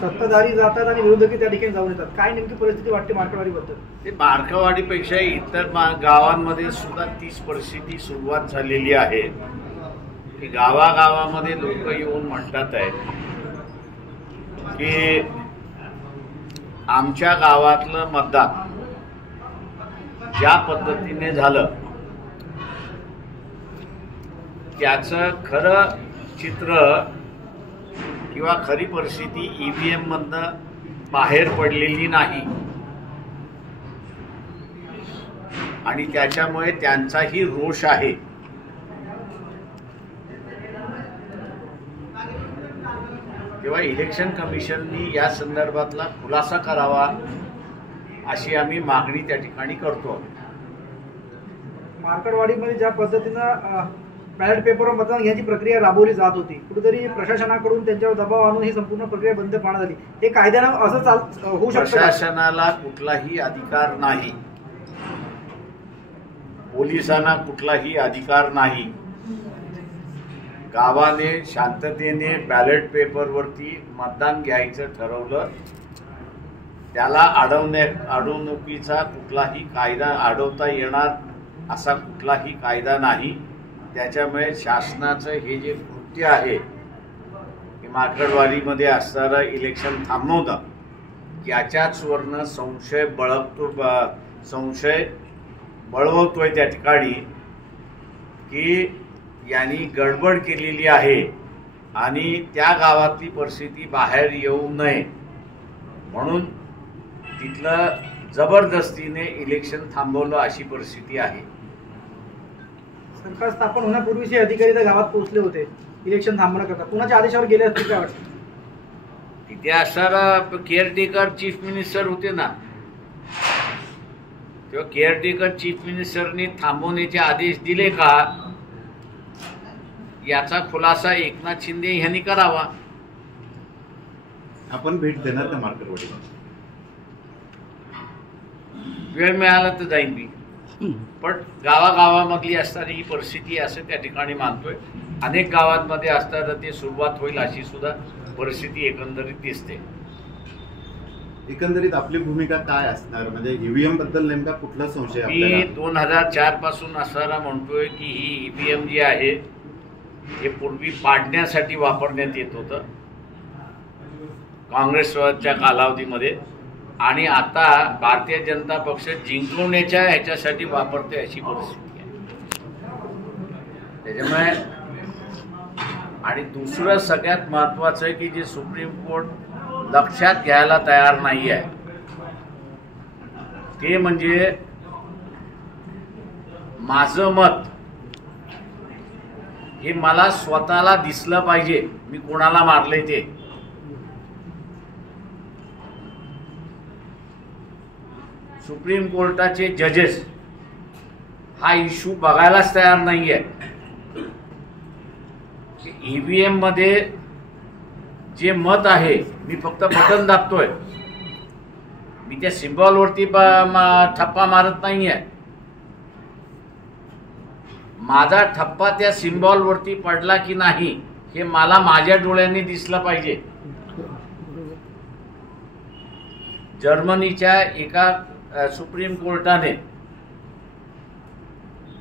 सत्ताधारी जातात आणि विरोधकी त्या ठिकाणी जाऊन येतात. काय नेमकी परिस्थिती वाटते मार्केटवाडीबद्दल? ते मार्केटवाडीपेक्षा इतर गावांमध्ये सुद्धा तीच परिस्थिती सुरुवात झालेली आहे की गावागावामध्ये लोक येऊन म्हणतात आहेत की आमच्या गावातलं मतदान ज्या पद्धतीने झालं त्याचं खरं चित्र किंवा खरी परिस्थिती ईव्हीएम मधनं बाहेर पडलेली नाही आणि त्याच्यामुळे त्यांचाही रोष आहे. तेव्हा इलेक्शन कमिशननी या संदर्भातला खुलासा करावा अशी आम्ही मागणी त्या ठिकाणी करतो. मार्केटवाडीमध्ये ज्या पद्धतीनं बॅलेट पेपरवर मतदान घ्यायची प्रक्रिया राबवली जात होती, कुठेतरी प्रशासनाकडून त्यांच्यावर दबाव आणून ही संपूर्ण प्रक्रिया बंद पाडण्यात आली. हे कायद्यानं असं होऊ शकतं? प्रशासनाला कुठलाही अधिकार नाही, पोलिसांना कुठलाही अधिकार नाही. गावाने शांततेने बॅलेट पेपरवरती मतदान घ्यायचं ठरवलं, त्याला अडवणुकीचा कुठलाही कायदा अडवता येणार असा कुठलाही कायदा नाही. त्याच्यामुळे शासनाचं हे जे कृत्य आहे की मार्केटवाडीमध्ये असणारं इलेक्शन थांबवणं, याच्याच वरनं संशय बळवतोय त्या ठिकाणी की यांनी गडबड केलेली आहे आणि त्या गावातली परिस्थिती बाहेर येऊ नये म्हणून तिथलं जबरदस्तीने इलेक्शन थांबवलं अशी परिस्थिती आहे. सरकार स्थापन होण्यापूर्वीचे अधिकारी त्या गावात पोहोचले होते इलेक्शन थांबवण्याकरता, कुणाच्या आदेशावर गेले असतील काय वाटतं? तिथे असणारा केअरटेकर चीफ मिनिस्टर होते ना, तेव्हा केअरटेकर चीफ मिनिस्टरनी थांबवण्याचे आदेश दिले का याचा खुलासा एकनाथ शिंदे यांनी करावा. आपण भेट देणार का मार्केटवाडीला? वेळ मिळाला तर जाईन मी, पण गावागावामधली असणारी ही परिस्थिती असं त्या ठिकाणी मानतोय. अनेक गावांमध्ये असताना ते सुरुवात होईल अशी सुद्धा परिस्थिती एकंदरीत दिसते. एकंदरीत आपली भूमिका काय असणार, म्हणजे ईव्हीएम बद्दल नेमका कुठला संशय? मी 2004 पासून असणारा म्हणतोय की ही ईव्हीएम जी आहे हे पूर्वी पाडण्यासाठी वापरण्यात येत होतं काँग्रेसच्या कालावधीमध्ये, आणि आता भारतीय जनता पक्ष जिंकवण्याच्या ह्याच्यासाठी वापरते अशी परिस्थिती आहे. त्याच्यामुळे आणि दुसरं सगळ्यात महत्वाचं आहे की जे सुप्रीम कोर्ट लक्षात घ्यायला तयार नाही आहे ते म्हणजे माझं मत हे मला स्वतःला दिसलं पाहिजे मी कोणाला मारले ते. सुप्रीम कोर्टाचे जजेस हा इश्यू बघायलाच तयार नाहीये. ईव्हीएम मध्ये जे मत आहे मी फक्त बटन दाबतोय, मी त्या सिम्बॉलवरती ठप्पा मारत नाहीये. माझा ठप्पा त्या सिम्बॉलवरती पडला की नाही हे मला माझ्या डोळ्यांनी दिसलं पाहिजे. जर्मनीच्या एका सुप्रीम कोर्टाने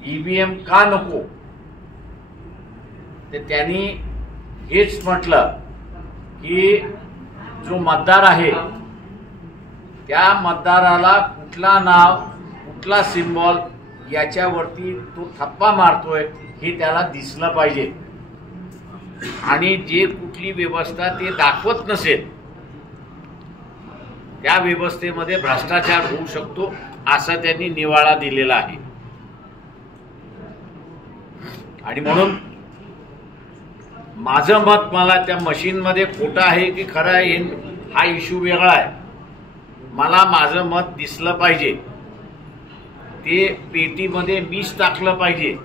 ईव्हीएम का नको ते त्यांनी हेच म्हटलं की जो मतदार आहे त्या मतदाराला कुठला नाव कुठला सिम्बॉल याच्यावरती तो ठप्पा मारतोय हे त्याला दिसलं पाहिजे, आणि जे कुठली व्यवस्था ते दाखवत नसेल त्या व्यवस्थेमध्ये भ्रष्टाचार होऊ शकतो असा त्यांनी निवाळा दिलेला आहे. आणि म्हणून माझं मत मला त्या मशीनमध्ये खोटं आहे की खरं आहे हा इश्यू वेगळा आहे. मला माझं मत दिसलं पाहिजे, ते पेटीमध्ये मीच टाकलं पाहिजे,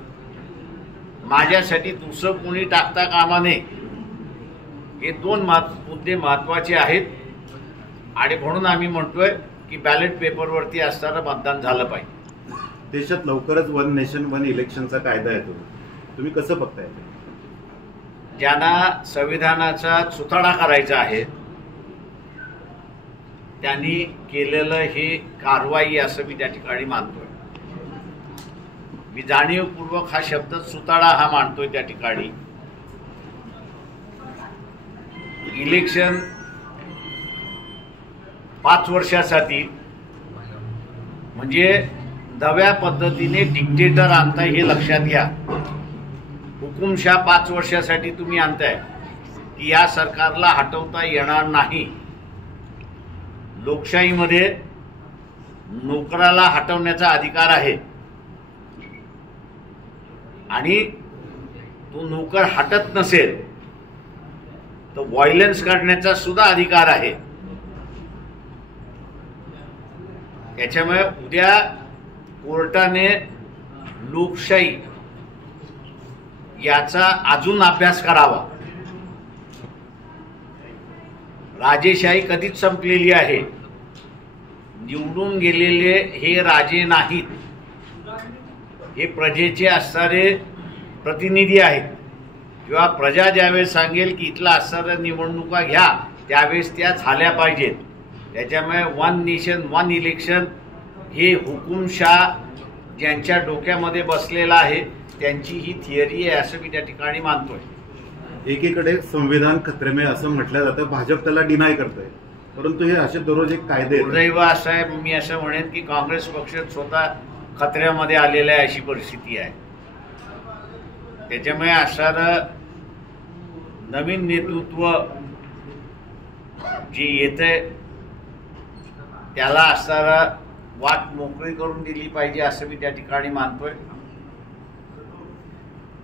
माझ्यासाठी दुसरं कोणी टाकता कामा नये. हे दोन मुद्दे महत्वाचे आहेत आणि म्हणून आम्ही म्हणतोय की बॅलेट पेपरवरती असताना मतदान झालं पाहिजे. देशात लवकरच वन नेशन वन इलेक्शनचा कायदा येतो, तुम्ही कसं बघताय? ज्यांना संविधानाचा सुधारणा करायचा आहे त्यांनी केलेलं हे कारवाई असं मी त्या ठिकाणी मानतोय. मी जाणीवपूर्वक हा शब्द सुताडा हा मानतोय त्या ठिकाणी. इलेक्शन 5 वर्षासाठी म्हणजे नव्या पद्धतीने डिक्टेटर आणताय हे लक्षात घ्या. हुकुमशाह 5 वर्षासाठी तुम्ही आणताय की या सरकारला हटवता येणार नाही. लोकशाहीमध्ये नोकराला हटवण्याचा अधिकार आहे आणि तो नोकर हटत नसेल तर व्हायलन्स करण्याचा सुद्धा अधिकार आहे. त्याच्यामुळे उद्या कोर्टाने लोकशाही याचा अजून अभ्यास करावा. राजेशाही कधीच संपलेली आहे. निवडून गेलेले हे राजे नाहीत, हे प्रजेचे असणारे प्रतिनिधी आहेत. किंवा प्रजा ज्यावेळेस सांगेल की इथला असणाऱ्या निवडणुका घ्या त्यावेळेस त्या झाल्या पाहिजेत. त्याच्यामुळे 1 नेशन 1 इलेक्शन हे हुकुमशाह ज्यांच्या डोक्यामध्ये बसलेला आहे त्यांची ही थिअरी आहे असं मी त्या ठिकाणी मानतोय. एकीकडे संविधान खतरे में असं म्हटलं जातं, भाजप त्याला डिनाय करतंय, परंतु हे असे दररोज एक कायदे दुर्दैव असं आहे. मी असं म्हणेन की काँग्रेस पक्ष स्वतः खतऱ्यामध्ये आलेला आहे अशी परिस्थिती आहे. त्याच्यामुळे असणारं नवीन नेतृत्व जे येते त्याला असणारा वाट मोकळी करून दिली पाहिजे असं मी त्या ठिकाणी मानतोय.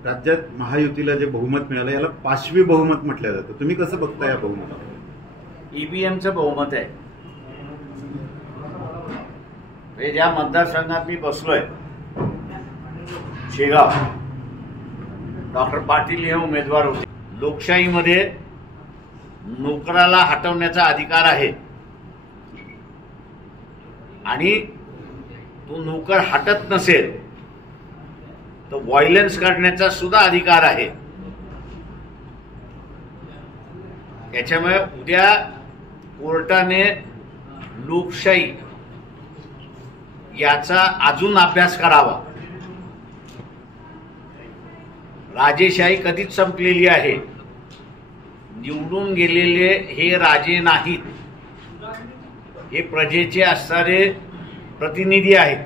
राज्यात महायुतीला जे बहुमत मिळालं याला पाशवी बहुमत म्हटलं जातं. तुम्ही कसं बघता या बहुमताला? ईव्हीएमचं बहुमत आहे. हे ज्या मतदारसंघात मी बसलोय शेगाव, डॉक्टर पाटील हे उमेदवार होते. लोकशाहीमध्ये नोकराला हटवण्याचा अधिकार आहे आणि तो नोकर हटत नसेल तर व्हायलन्स करण्याचा सुद्धा अधिकार आहे. त्याच्यामुळे उद्या कोर्टाने लोकशाही याचा अजून अभ्यास करावा. राजेशाही कधीच संपलेली आहे. निवडून गेलेले हे राजे नाहीत, हे प्रजेचे असणारे प्रतिनिधी आहेत.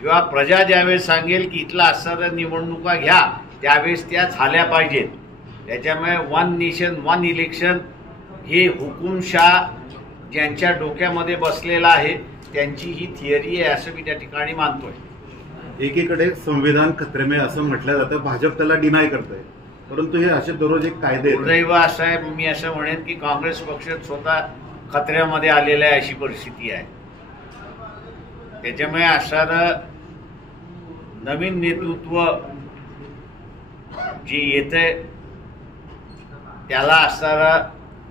किंवा प्रजा ज्यावेळेस सांगेल की इथला असणाऱ्या निवडणुका घ्या त्यावेळेस त्या झाल्या पाहिजेत. त्याच्यामुळे 1 नेशन 1 इलेक्शन हे हुकुमशाह ज्यांच्या डोक्यामध्ये बसलेला आहे त्यांची ही थिअरी आहे असं मी त्या ठिकाणी मानतोय. एकीकडे संविधान खतरे में असं म्हटलं जातं, भाजप त्याला डिनाय करतंय, परंतु हे असे दररोज एक कायदे दुर्दैव असं आहे. मी असं म्हणेन की काँग्रेस पक्ष स्वतः खतऱ्यामध्ये आलेला आहे अशी परिस्थिती आहे. त्याच्यामुळे असणारं नवीन नेतृत्व जे येते त्याला असणारा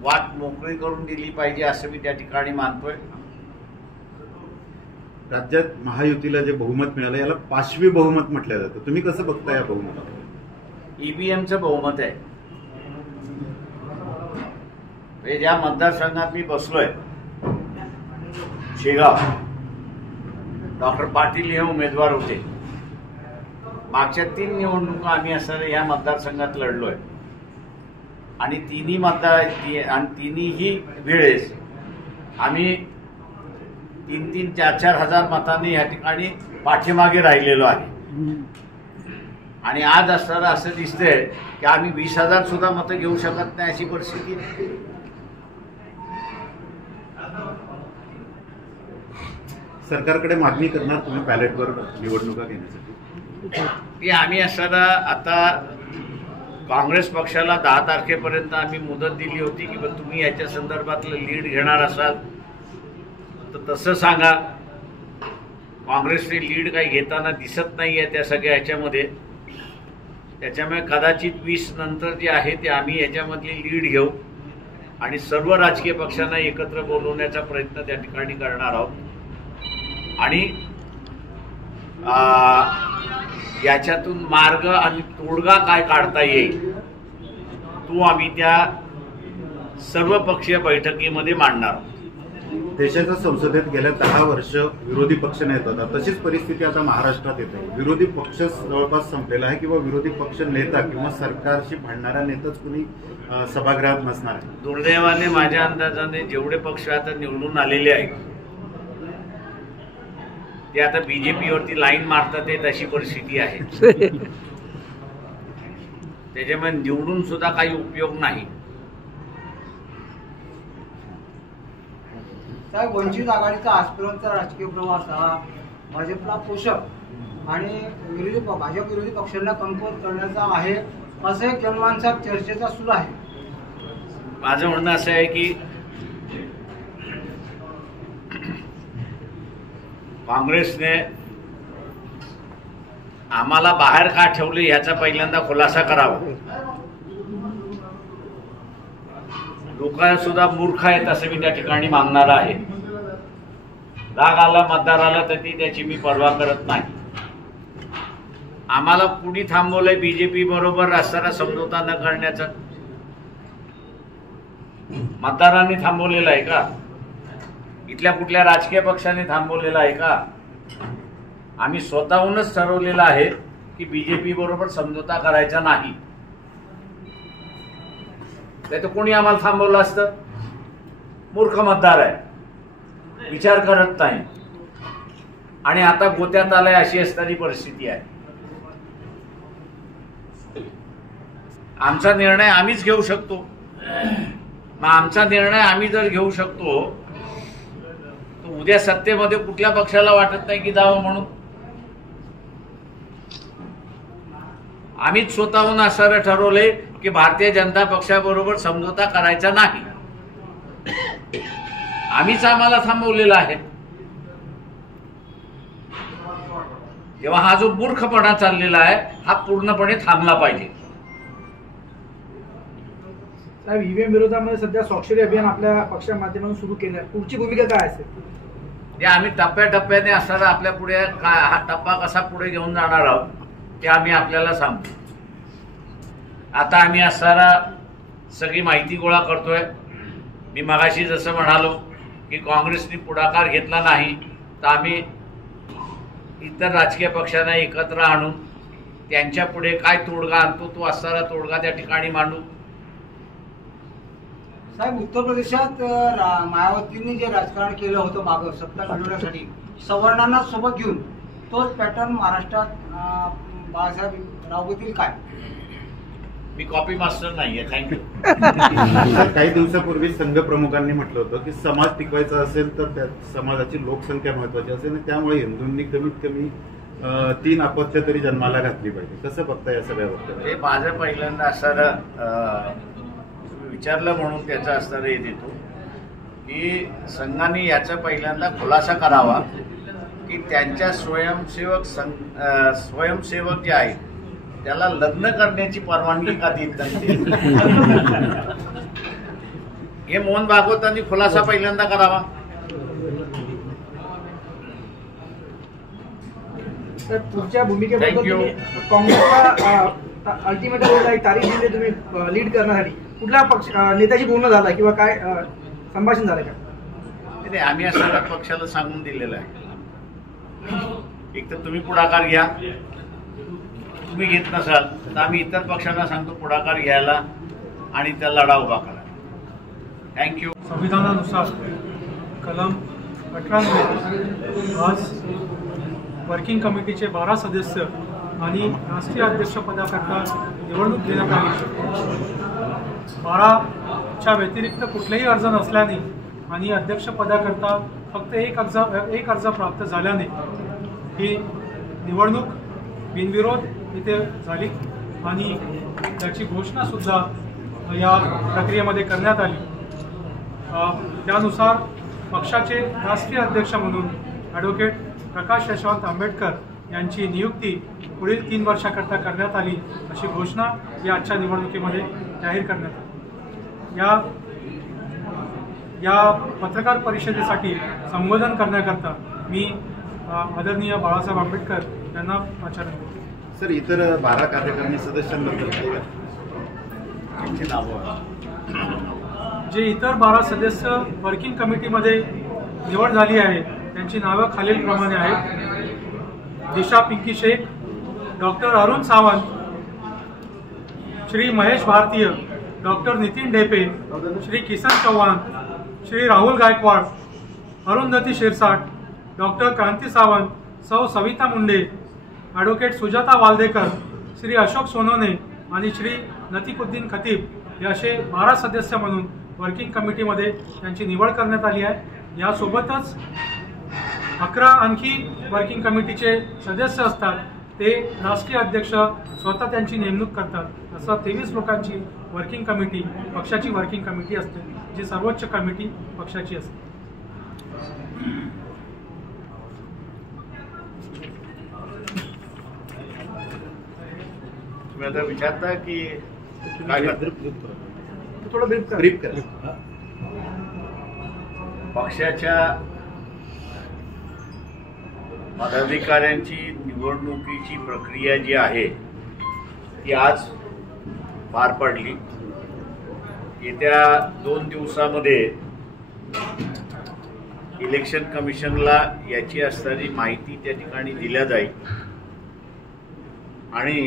वाट मोकळी करून दिली पाहिजे असं मी त्या ठिकाणी मानतोय. राज्यात महायुतीला जे बहुमत मिळालं याला पाशवी बहुमत म्हटलं जातं. तुम्ही कसं बघता या बहुमताला? ईव्हीएमचं बहुमत आहे. हे ज्या मतदारसंघात मी बसलोय शेगाव, डॉक्टर पाटील हे उमेदवार होते. मागच्या 3 निवडणुका आम्ही असणाऱ्या या मतदारसंघात लढलोय आणि तिन्ही वेळेस आम्ही 3-3, 4-4 हजार मतांनी या ठिकाणी पाठीमागे राहिलेलो आहे. आणि आज असणारं असं दिसतंय की आम्ही 20,000 सुद्धा मतं घेऊ शकत नाही अशी परिस्थिती. सरकारकडे मागणी करणार तुम्ही बॅलेटवर निवडणुका घेण्यासाठी? की आम्ही असणारा आता काँग्रेस पक्षाला 10 तारखेपर्यंत आम्ही मुदत दिली होती की तुम्ही याच्या संदर्भातलं लीड घेणार असाल तर तसं सांगा. काँग्रेसने लीड काही घेताना दिसत नाही आहे त्या सगळ्या ह्याच्यामध्ये. त्याच्यामुळे कदाचित 20 नंतर जे आहे ते आम्ही याच्यामधली लीड घेऊ आणि सर्व राजकीय पक्षांना एकत्र बोलवण्याचा प्रयत्न त्या ठिकाणी करणार आहोत. आणि याच्यातून मार्ग आणि तोडगा काय काढता येईल तो आम्ही त्या सर्वपक्षीय बैठकीमध्ये मांडणार आहोत. देशाच्या संसदेत गेल्या 10 वर्ष विरोधी पक्ष नेता होता, तशीच परिस्थिती आता महाराष्ट्रात येते. विरोधी पक्ष जवळपास संपलेला आहे किंवा विरोधी पक्ष नेता किंवा सरकारशी भांडणारा नेताच कुणी सभागृहात नसणार आहे. दुर्दैवाने माझ्या अंदाजाने जेवढे पक्ष आता निवडून आलेले आहेत ते आता बीजेपीवरती लाईन मारतात आहे, तशी परिस्थिती आहे. त्याच्यामुळे निवडून सुद्धा काही उपयोग नाही. साहेब, वंचित आघाडीचा आजपर्यंतचा राजकीय प्रवास हा भाजपला पोषक आणि भाजप विरोधी पक्षांना कमकुवत करण्याचा आहे, असं एक जनमानसात चर्चेचा सूर आहे. माझं म्हणणं असं आहे की काँग्रेसने आम्हाला बाहेर का ठेवले याचा पहिल्यांदा खुलासा करावा. लोक सुद्धा मूर्ख आहेत असं मी त्या ठिकाणी मागणार आहे. राग आला मतदाराला तर ती त्याची मी पर्वा करत नाही. आम्हाला कुणी थांबवलंय बीजेपी बरोबर असताना समझोता न करण्याचं? मतदारांनी थांबवलेलं आहे का? इथल्या कुठल्या राजकीय पक्षाने थांबवलेलं आहे का? आम्ही स्वतःहूनच ठरवलेलं आहे की बीजेपी बरोबर समझोता करायचा नाही. नाही तर कोणी आम्हाला थांबवलं असतं? मूर्ख मतदार आहे, विचार करत नाही आणि आता गोत्यात आलाय अशी असणारी परिस्थिती आहे. आमचा निर्णय आम्हीच घेऊ शकतो. मग आमचा निर्णय आम्ही जर घेऊ शकतो तर उद्या सत्तेमध्ये कुठल्या पक्षाला वाटत नाही की जावं म्हणून. आम्हीच स्वतःहून असं ठरवले की भारतीय जनता पक्षाबरोबर समझोता करायचा नाही. आम्हीच आम्हाला थांबवलेला आहे. तेव्हा हा जो मूर्खपणा चाललेला आहे हा पूर्णपणे थांबला पाहिजे. साहेब, ईव्हीएम विरोधामध्ये सध्या स्वाक्षरी अभियान आपल्या पक्षा माध्यमातून सुरू केलं आहे. पुढची भूमिका काय असेल? ते आम्ही टप्प्याटप्प्याने असणारा आपल्या पुढे हा टप्पा कसा पुढे घेऊन जाणार आहोत ते आम्ही आपल्याला सांगतो. आता आम्ही असणारा सगळी माहिती गोळा करतोय. मी मगाशी जसं म्हणालो की काँग्रेसने पुढाकार घेतला नाही तर आम्ही इतर राजकीय पक्षांना एकत्र आणून त्यांच्या पुढे काय तोडगा आणतो तो असणारा तोडगा त्या ठिकाणी मांडू. साहेब, उत्तर प्रदेशात मायावतींनी जे राजकारण केलं होतं मागं सत्ता मिळवण्यासाठी सवर्णांना सोबत घेऊन, तोच पॅटर्न महाराष्ट्रात बाळासाहेब राबवतील काय? मी कॉपी मास्टर नाहीये. थँक्यू. काही दिवसापूर्वी संघ प्रमुखांनी म्हटलं होतं की समाज टिकवायचा असेल तर त्या समाजाची लोकसंख्या महत्वाची असेल आणि त्यामुळे हिंदूंनी कमीत कमी 3 अपत्य तरी जन्माला घातली पाहिजे. कसं बघता या सगळ्या बाबतीत? हे माझं पहिल्यांदा असणारं विचारलं म्हणून त्याचा असणारं हे देतो की संघाने याचा पहिल्यांदा खुलासा करावा की त्यांच्या स्वयंसेवक जे आहेत त्याला लग्न करण्याची परवानगी का देत नाही. हे मोहन भागवतांनी खुलासा पहिल्यांदा करावा. तर पुढच्या भूमिकेबद्दल काँग्रेसला अल्टिमेटम तारीख दिली तुम्ही लीड करण्यासाठी कुठल्या पक्ष नेत्याशी बोलणं झालं किंवा काय संभाषण झालं का? नाही, आम्ही असणाऱ्या पक्षाला सांगून दिलेलं आहे. एक तर तुम्ही पुढाकार घ्या. तुम्ही घेत नसाल तर आम्ही इतर पक्षांना सांगतो पुढाकार घ्यायला आणि त्या लढा उभा करा. थँक्यू. संविधानानुसार कलम 18 आज वर्किंग कमिटीचे 12 सदस्य आणि राष्ट्रीय अध्यक्षपदाकरता निवडणूक घेण्यात आली. 12च्या व्यतिरिक्त कुठलेही अर्ज नसल्याने आणि अध्यक्षपदाकरता फक्त एक अर्ज प्राप्त झाल्याने ही निवडणूक बिनविरोध इथे झाली आणि त्याची घोषणासुद्धा या प्रक्रियेमध्ये करण्यात आली. त्यानुसार पक्षाचे राष्ट्रीय अध्यक्ष म्हणून ॲडव्होकेट प्रकाश यशवंत आंबेडकर यांची नियुक्ती पुढील 3 वर्षाकरता करण्यात आली अशी घोषणा या आजच्या निवडणुकीमध्ये जाहीर करण्यात आली. या पत्रकार परिषदेसाठी संबोधन करण्याकरता मी आदरणीय बाळासाहेब आंबेडकर यांना आचरण करतो. सर, इतर 12 कार्यकारिणी सदस्यांबद्दल त्यांची नावं जे इतर 12 सदस्य वर्किंग कमिटीमध्ये निवड झाली आहे त्यांची नावं खालीलप्रमाणे आहेत. दिशा पिंकी शेख, डॉक्टर अरुण सावंत, श्री महेश भारतीय, डॉक्टर नितीन ढेपे, श्री किसन चव्हाण, श्री राहुल गायकवाड, अरुंधती शिरसाट, डॉक्टर क्रांती सावंत, सौ सविता मुंडे, ॲडव्होकेट सुजाता वालदेकर, श्री अशोक सोनोने आणि श्री नतीकुद्दीन खतीब हे असे 12 सदस्य म्हणून वर्किंग कमिटीमध्ये त्यांची निवड करण्यात आली आहे. यासोबतच 11 आणखी वर्किंग कमिटीचे सदस्य असतात, ते राष्ट्रीय अध्यक्ष स्वतः त्यांची नेमणूक करतात. असं 23 लोकांची वर्किंग कमिटी पक्षाची वर्किंग कमिटी असते, जी सर्वोच्च कमिटी पक्षाची असते. तुम्ही आता विचारता की काय थोडं ब्रीफ करा. पक्षाच्या पदाधिकाऱ्यांची निवडणुकीची प्रक्रिया जी आहे ती आज पार पडली. येत्या 2 दिवसामध्ये इलेक्शन कमिशनला याची असणारी माहिती त्या ठिकाणी दिल्या जाईल आणि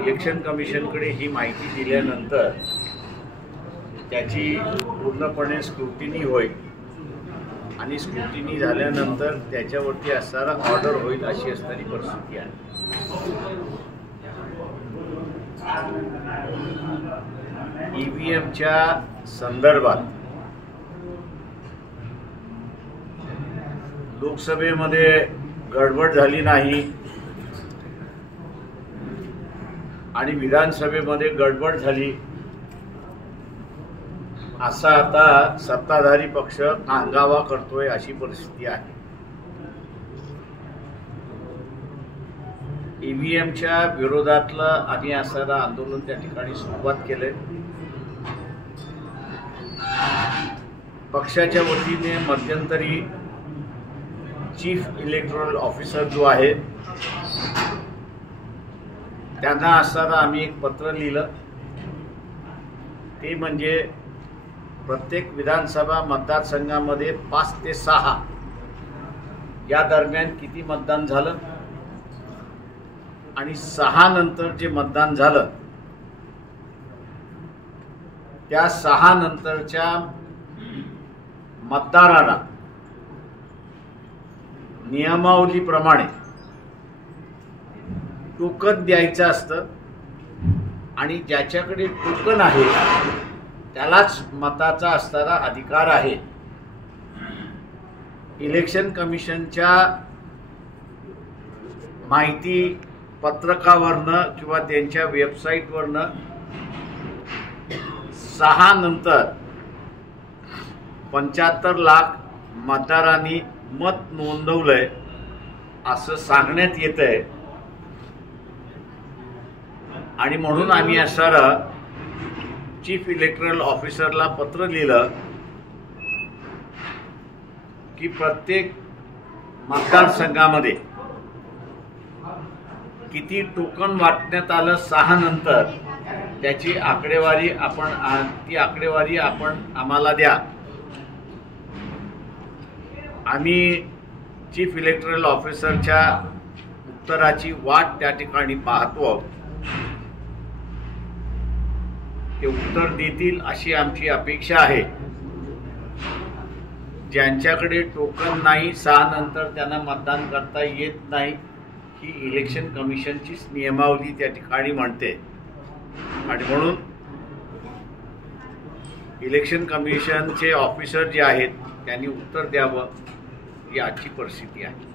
इलेक्शन कमिशनकडे ही माहिती दिल्यानंतर त्याची पूर्णपणे स्क्रुटिनी होईल आणि स्क्रुटिनी झाल्यानंतर त्याच्यावरती असणारा ऑर्डर होईल अशी असणारी परिस्थिती आहे. ईव्हीएमच्या संदर्भात लोकसभेमध्ये गडबड झाली नाही आणि विधानसभेमध्ये गडबड झाली असा आता सत्ताधारी पक्ष कांगावा करतोय अशी परिस्थिती आहे. ईव्हीएमच्या विरोधातलं आम्ही असणारं आंदोलन त्या ठिकाणी सुरुवात केलंय. पक्षाच्या वतीने मध्यंतरी चीफ इलेक्टोरल ऑफिसर जो आहे त्यांना असताना आम्ही एक पत्र लिहिलं. ते म्हणजे प्रत्येक विधानसभा मतदारसंघामध्ये 5 ते 6 या दरम्यान किती मतदान झालं आणि 6 नंतर जे मतदान झालं त्या 6 नंतरच्या मतदारांना नियमावलीप्रमाणे टोकन द्यायचं असतं आणि ज्याच्याकडे टोकन आहे त्यालाच मताचा असणारा अधिकार आहे. इलेक्शन कमिशनच्या माहिती पत्रकावरनं किंवा त्यांच्या वेबसाईटवरनं 6 नंतर 75 लाख मतदारांनी मत नोंदवलंय असं सांगण्यात येतंय आणि म्हणून आम्ही असणारं चीफ इलेक्टोरल ऑफिसरला पत्र लिहिलं की प्रत्येक मतदारसंघामध्ये किती टोकन वाटण्यात आलं 6 नंतर त्याची आकडेवारी आपण आम्हाला द्या. आम्ही चीफ इलेक्टोरल ऑफिसरच्या उत्तराची वाट त्या ठिकाणी पाहतो. ते उत्तर देतील अशी आमची अपेक्षा आहे. ज्यांच्याकडे टोकन नाही 6 नंतर त्यांना मतदान करता येत नाही ही इलेक्शन कमिशनचीच नियमावली त्या ठिकाणी म्हणते आणि म्हणून इलेक्शन कमिशनचे ऑफिसर जे आहेत त्यांनी उत्तर द्यावं ही आजची परिस्थिती आहे.